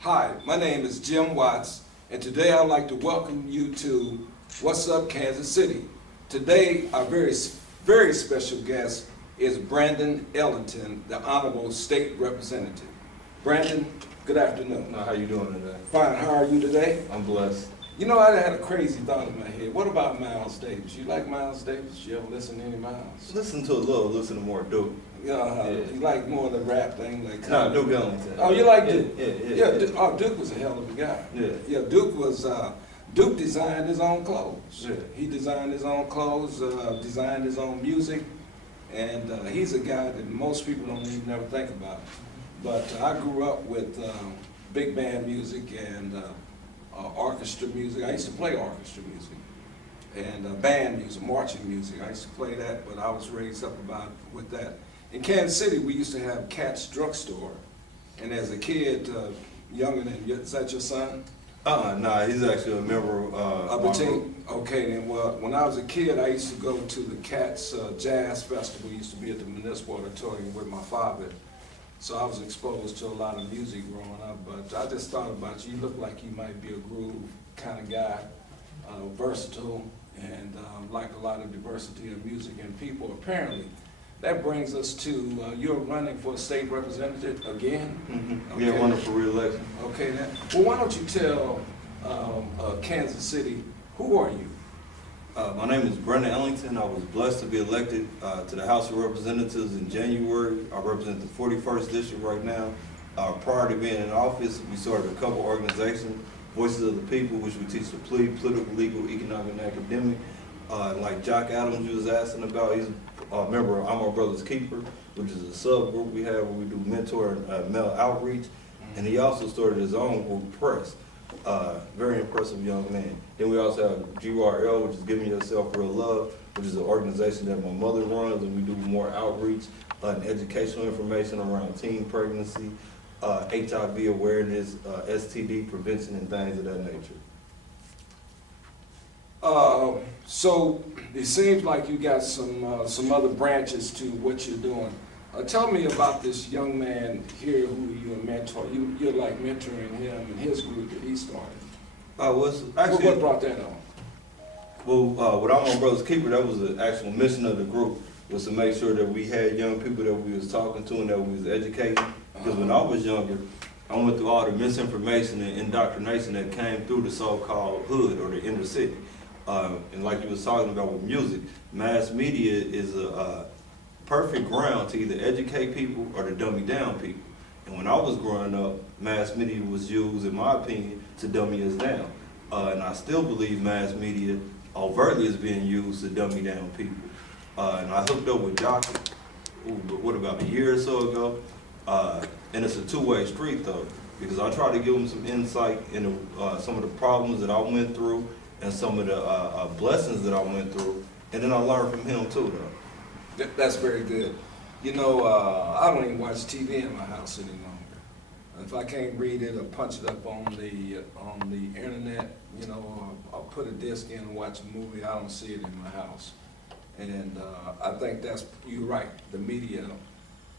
Hi, my name is Jim Watts, and today I'd like to welcome you to What's Up Kansas City. Today, our very special guest is Brandon Ellington, the Honorable State Representative. Brandon, good afternoon. How you doing today? Fine, how are you today? I'm blessed. You know, I had a crazy thought in my head. What about Miles Davis? You like Miles Davis? You ever listen to any Miles? Listen to a little, listen to more Duke. Yeah. You like more of the rap thing? Like Duke Ellington. Oh, you like Duke? Yeah. Duke was a hell of a guy. Yeah. Duke designed his own clothes. Yeah. He designed his own clothes, designed his own music, and he's a guy that most people don't even never think about. But I grew up with big band music and orchestra music. I used to play orchestra music and band music, marching music. I used to play that, but I was raised up with that. In Kansas City, we used to have Cat's Drugstore, and as a kid, younger than you, is that your son? Nah, he's actually a member of the team. Okay, then. Well, when I was a kid, I used to go to the Cat's Jazz Festival. It used to be at the Municipal Auditorium with my father. So I was exposed to a lot of music growing up. But I just thought about you. You look like you might be a groove kind of guy, versatile, and like a lot of diversity in music and people. Apparently, that brings us to you're running for state representative again. Mm-hmm. Okay. Yeah, running for re-election. Okay, then. Well, why don't you tell Kansas City, who are you? My name is Brandon Ellington. I was blessed to be elected to the House of Representatives in January. I represent the 41st District right now. Prior to being in office, we started a couple organizations, Voices of the People, which we teach the political, legal, economic, and academic. Like Jock Adams you was asking about, he's a member of I'm Our Brother's Keeper, which is a subgroup we have where we do mentor and male outreach. And he also started his own group, Press. Very impressive young man. Then we also have GRL, which is Giving Yourself Real Love, which is an organization that my mother runs, and we do more outreach and educational information around teen pregnancy, HIV awareness, STD prevention, and things of that nature. So it seems like you got some other branches to what you're doing. Tell me about this young man here who you're a mentor. You're like mentoring him and his group that he started. What brought that on? Well, with I'm My Brother's Keeper, that was the actual mission of the group, was to make sure that we had young people that we was talking to and that we was educating. Because when I was younger, I went through all the misinformation and indoctrination that came through the so-called hood or the inner city. And like you was talking about with music, mass media is a perfect ground to either educate people or to dummy down people. And when I was growing up, mass media was used, in my opinion, to dummy us down. And I still believe mass media overtly is being used to dummy down people. And I hooked up with Jockey, about a year or so ago. And it's a two-way street though, because I try to give him some insight into some of the problems that I went through and some of the blessings that I went through. And then I learned from him too though. That's very good. You know, I don't even watch TV in my house any longer. If I can't read it or punch it up on the internet, you know, or I'll put a disc in and watch a movie, I don't see it in my house. And I think you're right. The media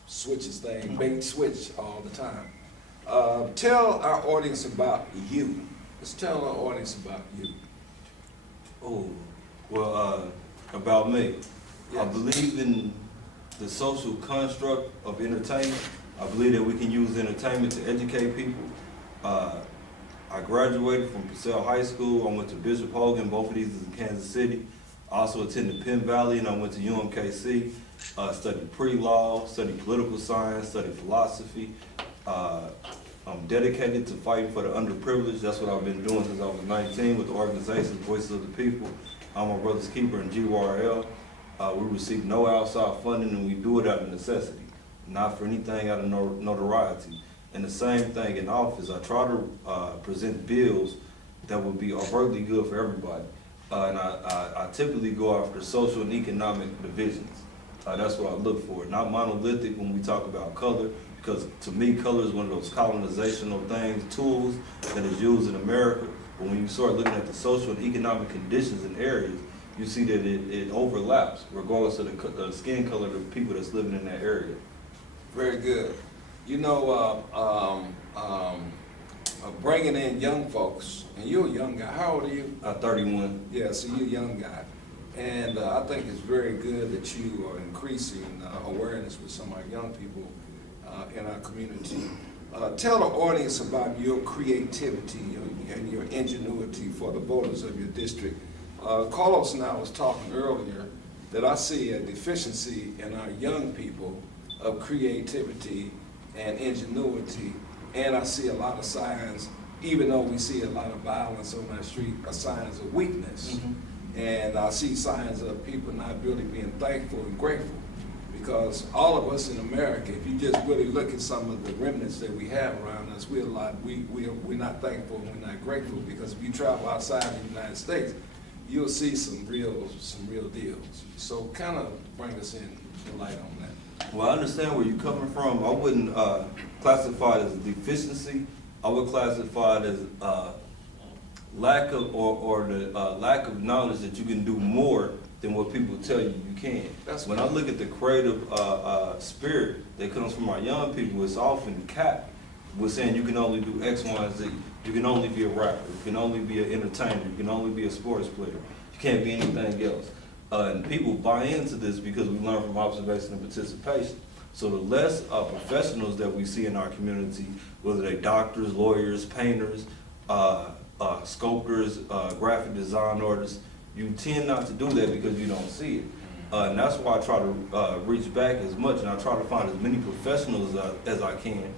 switches things, bait switch all the time. Tell our audience about you. Let's tell our audience about you. About me. Yes. I believe in the social construct of entertainment. I believe that we can use entertainment to educate people. I graduated from Purcell High School. I went to Bishop Hogan, both of these is in Kansas City. I also attended Penn Valley and I went to UMKC. Studied pre-law, studied political science, studied philosophy. I'm dedicated to fighting for the underprivileged. That's what I've been doing since I was 19 with the organization Voices of the People. I'm My Brother's Keeper and GRL. We receive no outside funding and we do it out of necessity, not for anything out of notoriety. And the same thing in office, I try to present bills that would be overtly good for everybody. And I typically go after social and economic divisions. That's what I look for, not monolithic when we talk about color, because to me, color is one of those colonizational things, tools that is used in America. But when you start looking at the social and ecolnomic conditions in areas, you see that it overlaps regardless of the skin color of the people that's living in that area. Very good. You know, bringing in young folks, and you're a young guy. How old are you? 31. Yeah, so you're a young guy. And I think it's very good that you are increasing awareness with some of our young people in our community. Tell the audience about your creativity and your ingenuity for the voters of your district. Carlos and I was talking earlier that I see a deficiency in our young people of creativity and ingenuity, and I see a lot of signs, even though we see a lot of violence on our street, signs of weakness. And I see signs of people not really being thankful and grateful, because all of us in America, if you just really look at some of the remnants that we have around us, we're not thankful and we're not grateful, because if you travel outside the United States, you'll see some real deals. So kind of bring us in the light on that. Well, I understand where you're coming from. I wouldn't classify it as a deficiency. I would classify it as lack of lack of knowledge that you can do more than what people tell you you can. When I look at the creative spirit that comes from our young people, it's often capped with saying you can only do X, Y, and Z. You can only be a rapper. You can only be an entertainer. You can only be a sports player. You can't be anything else. And people buy into this because we learn from observation and participation. So the less professionals that we see in our community, whether they're doctors, lawyers, painters, sculptors, graphic design artists, you tend not to do that because you don't see it. And that's why I try to reach back as much, and I try to find as many professionals as I can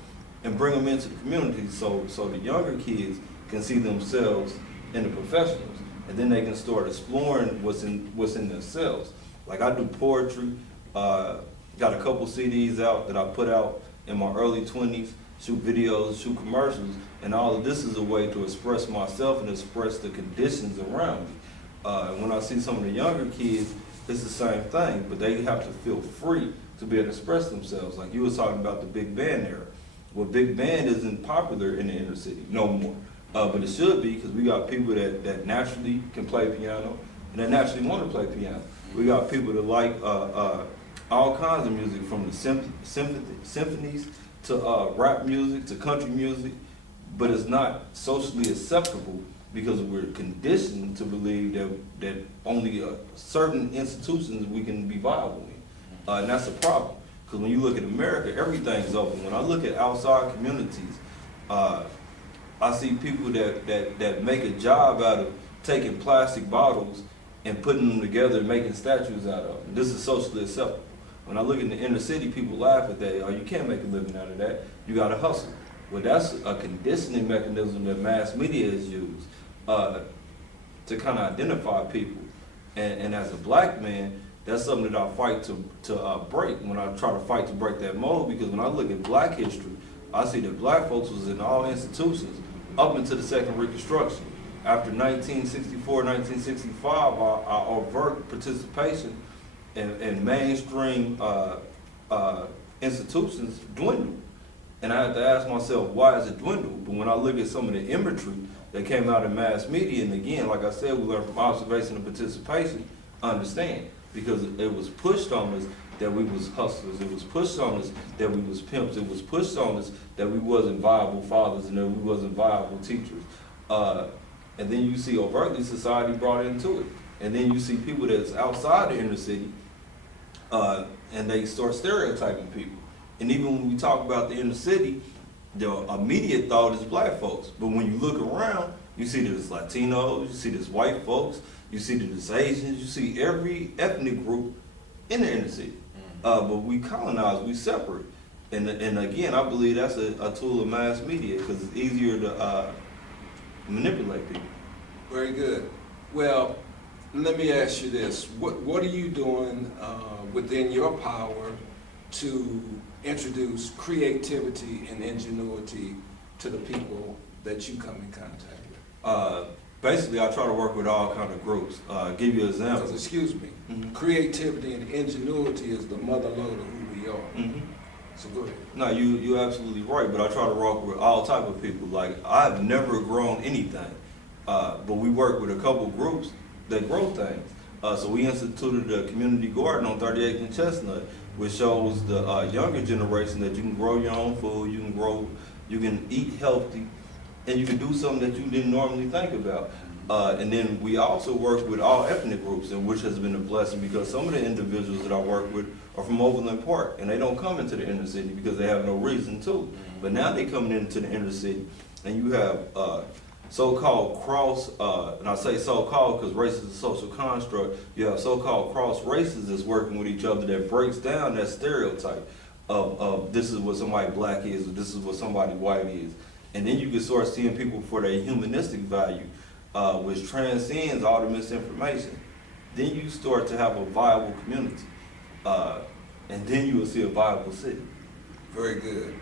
and bring them into the community so the younger kids can see themselves in the professionals, and then they can start exploring what's in themselves. Like I do poetry, got a couple CDs out that I put out in my early 20s, shoot videos, shoot commercials, and all of this is a way to express myself and express the conditions around me. And when I see some of the younger kids, it's the same thing, but they have to feel free to be able to express themselves. Like you was talking about the big band era. Well, big band isn't popular in the inner city no more, but it should be, because we got people that naturally can play piano and that naturally want to play piano. We got people that like all kinds of music, from the symphonies to rap music to country music, but it's not socially acceptable because we're conditioned to believe that only certain institutions we can be viable in, and that's a problem. Because when you look at America, everything's open. When I look at outside communities, I see people that make a job out of taking plastic bottles and putting them together and making statues out of them. This is socially acceptable. When I look in the inner city, people laugh at that. Oh, you can't make a living out of that. You got to hustle. Well, that's a conditioning mechanism that mass media has used to kind of identify people. And as a black man, that's something that I fight to break. When I try to fight to break that mold, because when I look at black history, I see that black folks was in all institutions up until the Second Reconstruction. After 1964, 1965, our overt participation in mainstream institutions dwindled. And I had to ask myself, why is it dwindled? But when I look at some of the imagery that came out in mass media, and again, like I said, we learn from observation and participation, I understand. Because it was pushed on us that we was hustlers. It was pushed on us that we was pimps. It was pushed on us that we wasn't viable fathers and that we wasn't viable teachers. And then you see overtly society brought into it. And then you see people that's outside the inner city, and they start stereotyping people. And even when we talk about the inner city, the immediate thought is black folks. But when you look around, you see there's Latinos, you see there's white folks, you see there's Asians, you see every ethnic group in the inner city. But we colonize, we separate. And again, I believe that's a tool of mass media, because it's easier to manipulate people. Very good. Well, let me ask you this. What are you doing within your power to introduce creativity and ingenuity to the people that you come in contact with? Basically, I try to work with all kind of groups. Give you an example. Because, excuse me, creativity and ingenuity is the mother lode of who we are. So go ahead. No, you're absolutely right, but I try to work with all type of people. Like, I've never grown anything, but we work with a couple groups that grow things. So we instituted a community garden on 38th and Chestnut, which shows the younger generation that you can grow your own food, you can eat healthy, and you can do something that you didn't normally think about. And then we also work with all ethnic groups, and which has been a blessing because some of the individuals that I work with are from Overland Park, and they don't come into the inner city because they have no reason to. But now they coming into the inner city, and you have so-called cross, and I say so-called because race is a social construct, you have so-called cross races that's working with each other that breaks down that stereotype of this is what somebody black is, or this is what somebody white is. And then you can start seeing people for their humanistic value, which transcends all the misinformation. Then you start to have a viable community, and then you will see a viable city. Very good.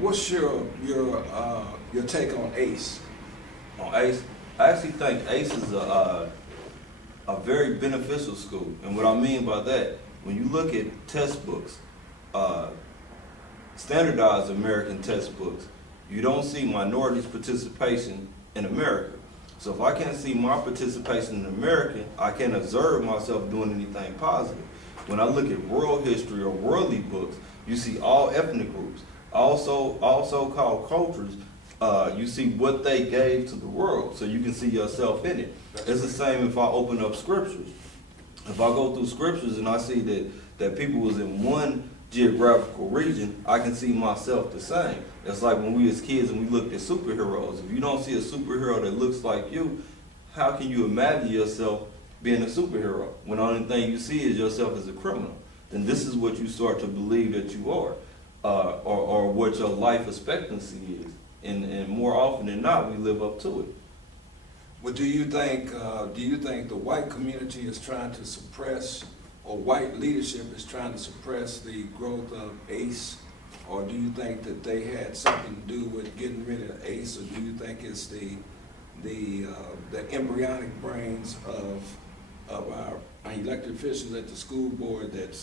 What's your take on ACE? On ACE, I actually think ACE is a very beneficial school. And what I mean by that, when you look at textbooks, standardized American textbooks, you don't see minorities' participation in America. So if I can't see my participation in America, I can't observe myself doing anything positive. When I look at world history or worldly books, you see all ethnic groups, also called cultures, you see what they gave to the world, so you can see yourself in it. It's the same if I open up scriptures. If I go through scriptures and I see that people was in one geographical region, I can see myself the same. It's like when we as kids and we looked at superheroes. If you don't see a superhero that looks like you, how can you imagine yourself being a superhero when the only thing you see is yourself as a criminal? Then this is what you start to believe that you are, or what your life expectancy is. And more often than not, we live up to it. Well, do you think the white community is trying to suppress, or white leadership is trying to suppress the growth of ACE? Or do you think that they had something to do with getting rid of ACE? Or do you think it's the embryonic brains of our elected officials at the school board that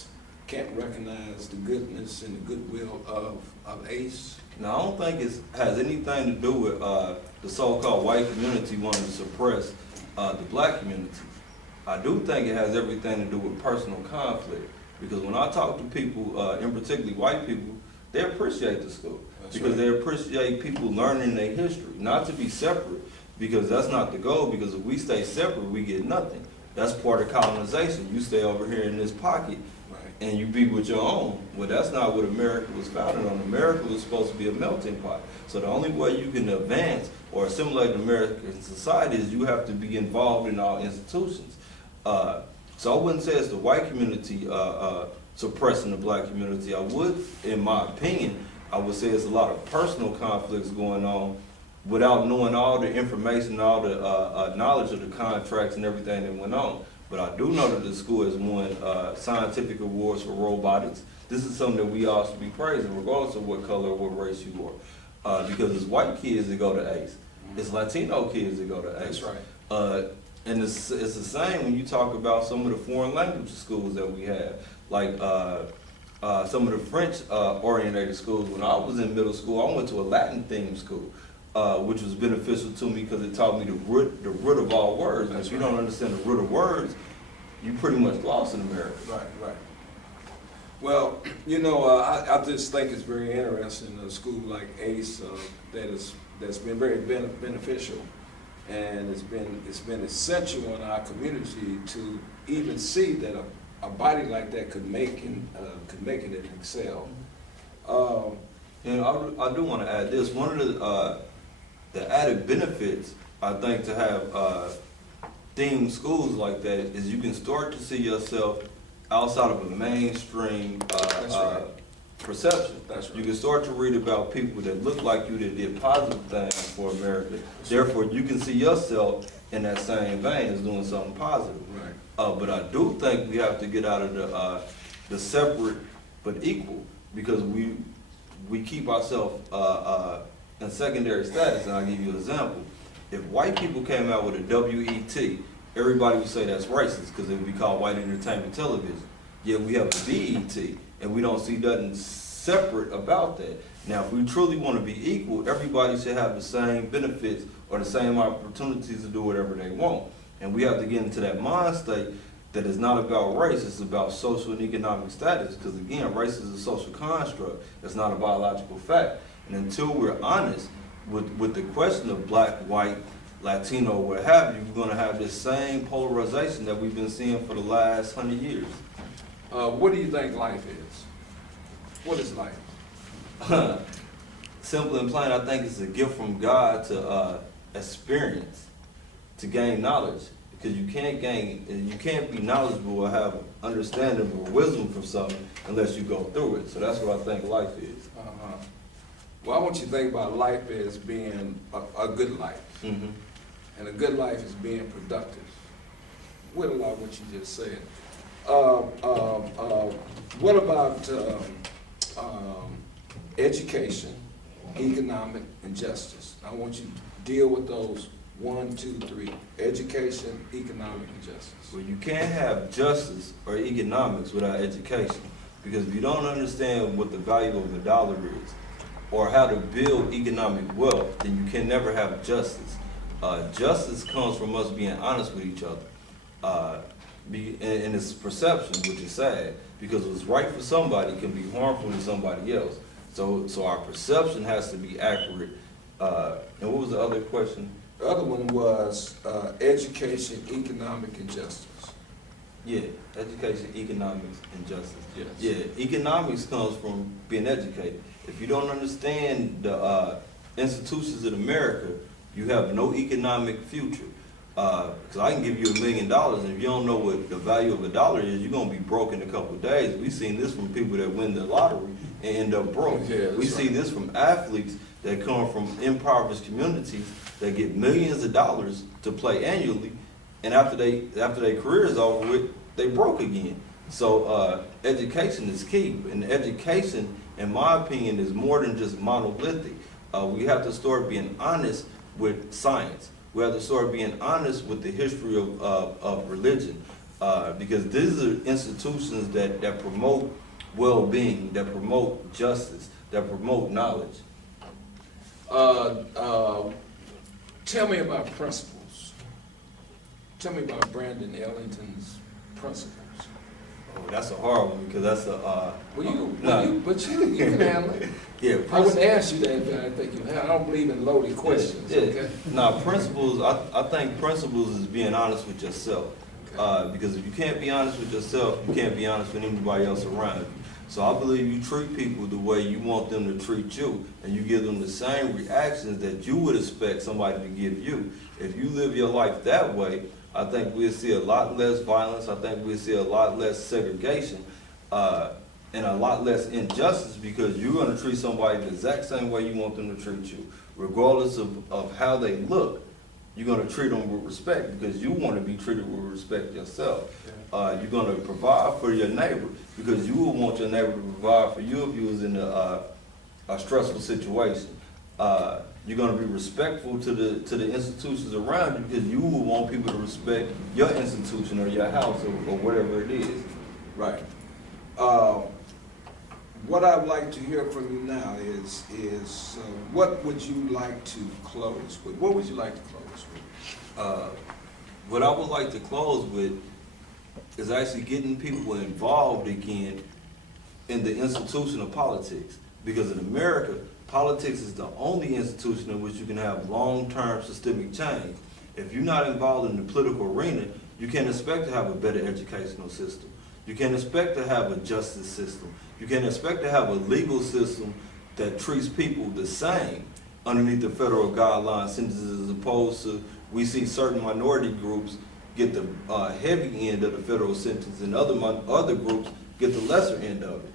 can't recognize the goodness and the goodwill of ACE? Now, I don't think it has anything to do with the so-called white community wanting to suppress the black community. I do think it has everything to do with personal conflict, because when I talk to people, in particularly white people, they appreciate the school. That's because right. They appreciate people learning their history, not to be separate, because that's not the goal, because if we stay separate, we get nothing. That's part of colonization. You stay over here in this pocket, and you be with your own. Well, that's not what America was founded on. America was supposed to be a melting pot. So the only way you can advance or assimilate American society is you have to be involved in our institutions. So I wouldn't say it's the white community suppressing the black community. I would, in my opinion, I would say it's a lot of personal conflicts going on without knowing all the information, all the knowledge of the contracts and everything that went on. But I do know that the school has won scientific awards for robotics. This is something that we all should be praising, regardless of what color or what race you are. Because it's white kids that go to ACE. It's Latino kids that go to ACE. That's right. And it's the same when you talk about some of the foreign language schools that we have. Like some of the French oriented schools. When I was in middle school, I went to a Latin themed school. Which was beneficial to me because it taught me the root of all words. And if you don't understand the root of words, you pretty much lost in America. Right. Well, you know, I just think it's very interesting a school like ACE that's been very beneficial, and it's been essential in our community to even see that a body like that could make it and excel. And I do want to add this. One of the added benefits, I think, to have themed schools like that is you can start to see yourself outside of a mainstream perception. That's right. You can start to read about people that look like you that did positive things for America. Therefore, you can see yourself in that same vein as doing something positive. Right. But I do think we have to get out of the separate but equal, because we keep ourselves in secondary status. And I'll give you an example. If white people came out with a WET, everybody would say that's racist because it would be called white entertainment television. Yet we have a BET, and we don't see nothing separate about that. Now, if we truly want to be equal, everybody should have the same benefits or the same opportunities to do whatever they want. And we have to get into that mind state that it's not about race, it's about social and economic status. Because again, race is a social construct, it's not a biological fact. And until we're honest with the question of black, white, Latino, what have you, we're gonna have this same polarization that we've been seeing for the last 100 years. What do you think life is? What is life? Simple and plain, I think it's a gift from God to experience, to gain knowledge. Because you can't be knowledgeable or have understanding or wisdom from something unless you go through it. So that's what I think life is. Well, I want you to think about life as being a good life. Mm-hmm. And a good life is being productive. With a lot of what you just said. What about education, economic, and justice? I want you to deal with those 1, 2, 3. Education, economic, and justice. Well, you can't have justice or economics without education. Because if you don't understand what the value of a dollar is, or how to build economic wealth, then you can never have justice. Justice comes from us being honest with each other. And it's perception, which is sad, because what's right for somebody can be harmful to somebody else. So our perception has to be accurate. And what was the other question? The other one was education, economic, and justice. Yeah, education, economics, and justice. Yes. Yeah, economics comes from being educated. If you don't understand the institutions in America, you have no economic future. Because I can give you $1 million, and if you don't know what the value of a dollar is, you're going to be broke in a couple of days. We've seen this from people that win the lottery and end up broke. Yeah, we see this from athletes that come from impoverished communities that get millions of dollars to play annually, and after their career is over with, they broke again. So education is key, and education, in my opinion, is more than just monolithic. We have to start being honest with science. We have to start being honest with the history of religion, because these are institutions that promote well-being, that promote justice, that promote knowledge. Tell me about principles. Tell me about Brandon Ellington's principles. Oh, that's a hard one, because that's a... But you can handle it. Yeah, I wouldn't ask you that if I think you had. I don't believe in loaded questions. Yeah. Okay. Now, principles, I think principles is being honest with yourself. Okay. Because if you can't be honest with yourself, you can't be honest with anybody else around you. So I believe you treat people the way you want them to treat you, and you give them the same reactions that you would expect somebody to give you. If you live your life that way, I think we'll see a lot less violence. I think we'll see a lot less segregation, and a lot less injustice, because you're going to treat somebody the exact same way you want them to treat you. Regardless of how they look, you're going to treat them with respect, because you want to be treated with respect yourself. You're going to provide for your neighbor, because you would want your neighbor to provide for you if you was in a stressful situation. You're going to be respectful to the institutions around you, because you will want people to respect your institution or your house or whatever it is. Right. What I'd like to hear from you now is what would you like to close with? What would you like to close with? What I would like to close with is actually getting people involved again in the institution of politics. Because in America, politics is the only institution in which you can have long-term systemic change. If you're not involved in the political arena, you can't expect to have a better educational system. You can't expect to have a justice system. You can't expect to have a legal system that treats people the same underneath the federal guidelines sentences, as opposed to we see certain minority groups get the heavy end of the federal sentence, and other groups get the lesser end of it,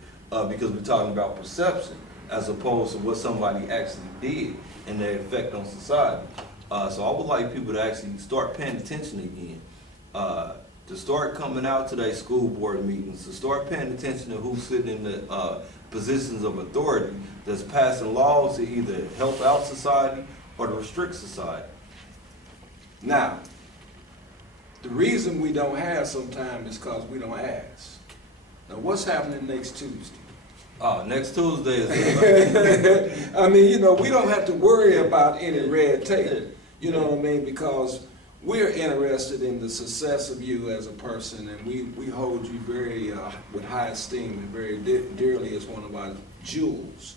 because we're talking about perception as opposed to what somebody actually did and their effect on society. So I would like people to actually start paying attention again, to start coming out to their school board meetings, to start paying attention to who's sitting in the positions of authority that's passing laws to either help out society or to restrict society. Now, the reason we don't have sometimes is because we don't ask. Now, what's happening next Tuesday? Next Tuesday is... I mean, we don't have to worry about any red tape. You know what I mean? Because we're interested in the success of you as a person, and we hold you very with high esteem and very dearly as one of our jewels.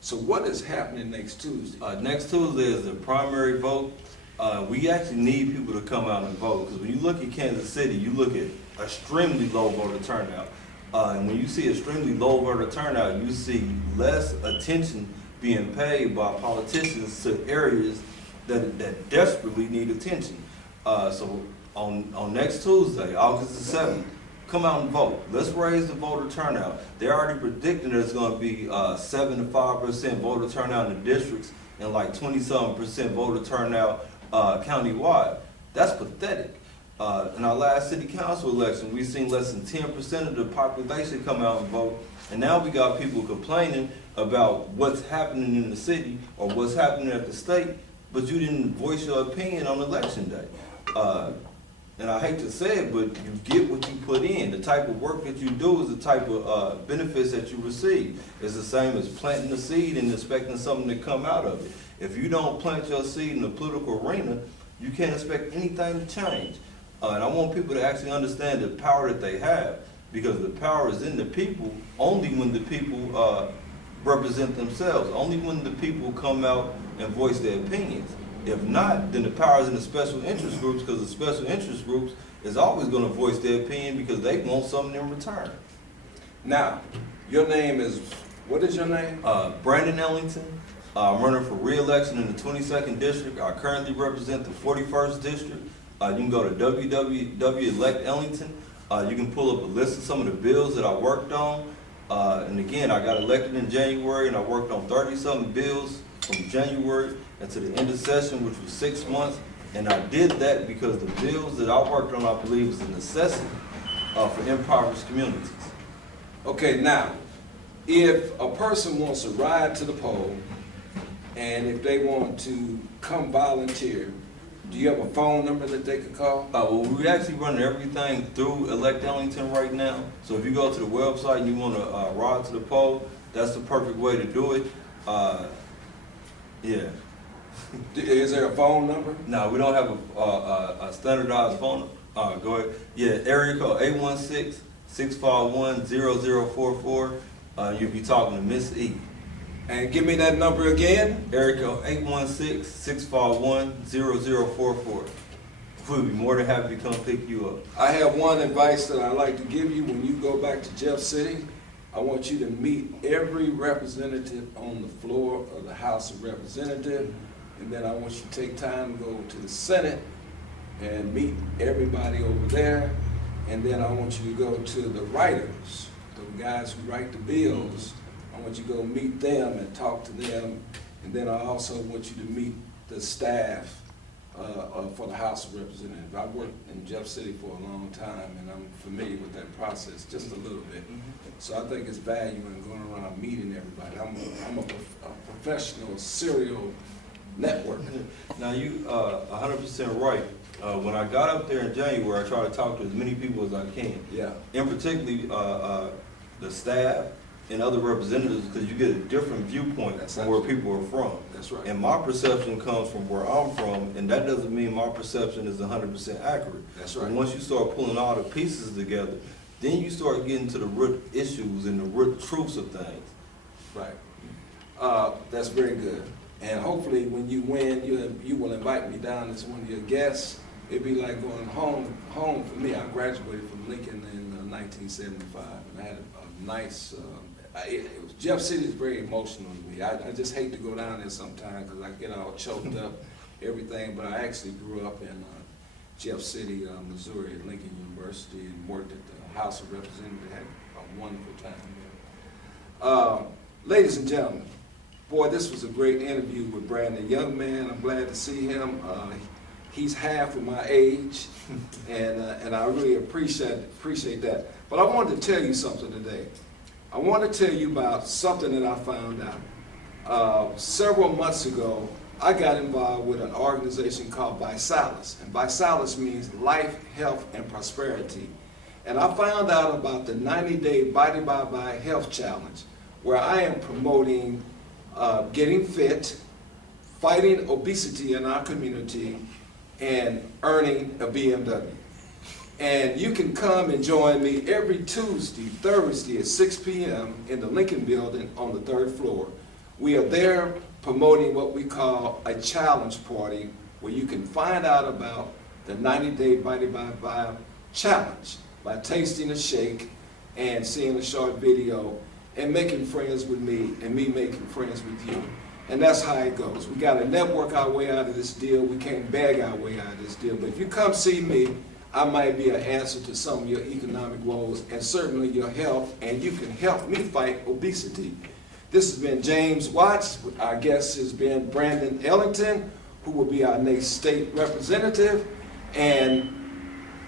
So what is happening next Tuesday? Next Tuesday is the primary vote. We actually need people to come out and vote, because when you look at Kansas City, you look at extremely low voter turnout. And when you see extremely low voter turnout, you see less attention being paid by politicians to areas that desperately need attention. So on next Tuesday, August the 7th, come out and vote. Let's raise the voter turnout. They're already predicting there's going to be 7 to 5% voter turnout in the districts and like 20-something% voter turnout countywide. That's pathetic. In our last city council election, we've seen less than 10% of the population come out and vote, and now we got people complaining about what's happening in the city or what's happening at the state, but you didn't voice your opinion on election day. And I hate to say it, but you get what you put in. The type of work that you do is the type of benefits that you receive. It's the same as planting a seed and expecting something to come out of it. If you don't plant your seed in the political arena, you can't expect anything to change. And I want people to actually understand the power that they have, because the power is in the people only when the people represent themselves, only when the people come out and voice their opinions. If not, then the power is in the special interest groups, because the special interest groups is always going to voice their opinion because they want something in return. Now, your name is, what is your name? Brandon Ellington. I'm running for re-election in the 22nd district. I currently represent the 41st district. You can go to www.elect.Ellington. You can pull up a list of some of the bills that I worked on. And again, I got elected in January, and I worked on 30-something bills from January to the end of session, which was 6 months. And I did that because the bills that I worked on, I believe, is a necessity for impoverished communities. Okay, now, if a person wants to ride to the poll, and if they want to come volunteer, do you have a phone number that they could call? Well, we actually run everything through Elect Ellington right now. So if you go to the website and you want to ride to the poll, that's the perfect way to do it. Yeah. Is there a phone number? No, we don't have a standardized phone. Go ahead. Yeah, area code 816-651-0044. You'll be talking to Miss E. And give me that number again. Area code 816-651-0044. We'll be more than happy to come pick you up. I have one advice that I'd like to give you. When you go back to Jeff City, I want you to meet every representative on the floor of the House of Representatives, and then I want you to take time to go to the Senate and meet everybody over there, and then I want you to go to the writers, the guys who write the bills. I want you to go meet them and talk to them, and then I also want you to meet the staff for the House of Representatives. I've worked in Jeff City for a long time, and I'm familiar with that process just a little bit. So I think it's value in going around meeting everybody. I'm a professional serial networker. Now you 100% right. When I got up there in January, I tried to talk to as many people as I can. Yeah. In particularly the staff and other representatives, because you get a different viewpoint from where people are from. That's right. And my perception comes from where I'm from, and that doesn't mean my perception is 100% accurate. That's right. And once you start pulling all the pieces together, then you start getting to the root issues and the root truths of things. Right. That's very good. And hopefully when you win, you will invite me down as one of your guests. It'd be like going home for me. I graduated from Lincoln in 1975, and I had a nice, Jeff City is very emotional to me. I just hate to go down there sometimes because I get all choked up, everything, but I actually grew up in Jeff City, Missouri, at Lincoln University, and worked at the House of Representatives. Had a wonderful time there. Ladies and gentlemen, boy, this was a great interview with Brandon. Young man, I'm glad to see him. He's half of my age, and I really appreciate that. But I wanted to tell you something today. I want to tell you about something that I found out. Several months ago, I got involved with an organization called Visalis, and Visalis means Life, Health, and Prosperity. And I found out about the 90-day Body by Body Health Challenge, where I am promoting getting fit, fighting obesity in our community, and earning a BMW. And you can come and join me every Tuesday, Thursday at 6 p.m. in the Lincoln Building on the 3rd floor. We are there promoting what we call a challenge party, where you can find out about the 90-day Body by Vibe challenge by tasting a shake and seeing a short video and making friends with me and me making friends with you. And that's how it goes. We got to network our way out of this deal. We can't beg our way out of this deal. But if you come see me, I might be an answer to some of your economic woes and certainly your health, and you can help me fight obesity. This has been James Watts. Our guest has been Brandon Ellington, who will be our next state representative. And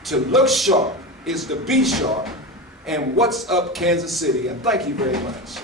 to look sharp is to be sharp. And what's up, Kansas City? And thank you very much.